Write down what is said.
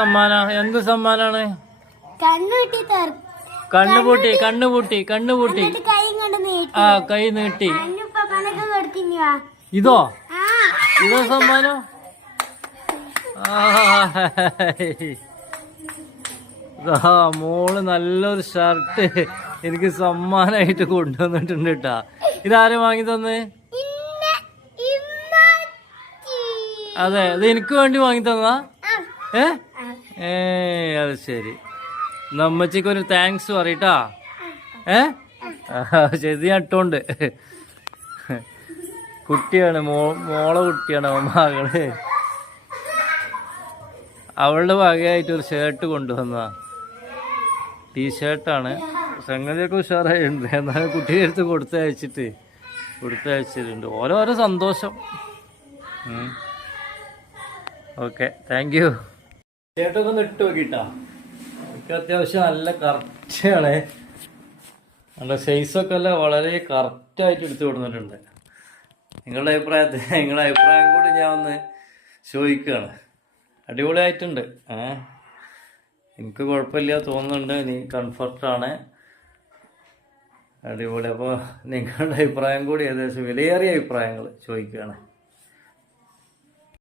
സമ്മാനം എന്ത് സമ്മാനാണ്? കണ്ണുപൂട്ടി ആ കൈ നീട്ടി. ഇതോ സമ്മാനം? മോള് നല്ലൊരു ഷർട്ട് എനിക്ക് സമ്മാനായിട്ട് കൊണ്ടുവന്നിട്ടുണ്ട് കേട്ടാ. ഇതാരെ വാങ്ങി തന്നെ? അതെ, ഇത് എനിക്ക് വേണ്ടി വാങ്ങി തന്നതാ? അത് ശരി. നമ്മച്ചിക്ക് ഒരു താങ്ക്സ് പറയട്ടാ. ശരി, ഇട്ടോണ്ട് കുട്ടിയാണ്, മോളെ കുട്ടിയാണ് മകള്. അവളുടെ വകയായിട്ട് ഒരു ഷർട്ട് കൊണ്ടുവന്നതാ. ടീഷർട്ടാണ്. സംഗതിയൊക്കെ ഉഷാറായിട്ടുണ്ട്. എന്നാലും കുട്ടിയുടെ അടുത്ത് കൊടുത്തയച്ചിട്ടുണ്ട്. ഓരോരോ സന്തോഷം. Okay, thank you. ഷർട്ടൊക്കെ ഒന്ന് ഇട്ട് നോക്കിട്ടാ. എനിക്ക് അത്യാവശ്യം നല്ല കറക്റ്റാണ്. നല്ല സൈസൊക്കെ അല്ല, വളരെ കറക്റ്റായിട്ട് എടുത്തു കൊടുത്തിട്ടുണ്ട്. നിങ്ങളുടെ അഭിപ്രായം കൂടി ഞാൻ ഒന്ന് ചോദിക്കുകയാണ്. അടിപൊളിയായിട്ടുണ്ട്. എനിക്ക് കുഴപ്പമില്ല തോന്നുന്നുണ്ട്. നീ കംഫർട്ടാണ്, അടിപൊളി. അപ്പോൾ നിങ്ങളുടെ അഭിപ്രായം കൂടി ഏകദേശം വിലയേറിയ അഭിപ്രായങ്ങൾ ചോദിക്കുകയാണ്.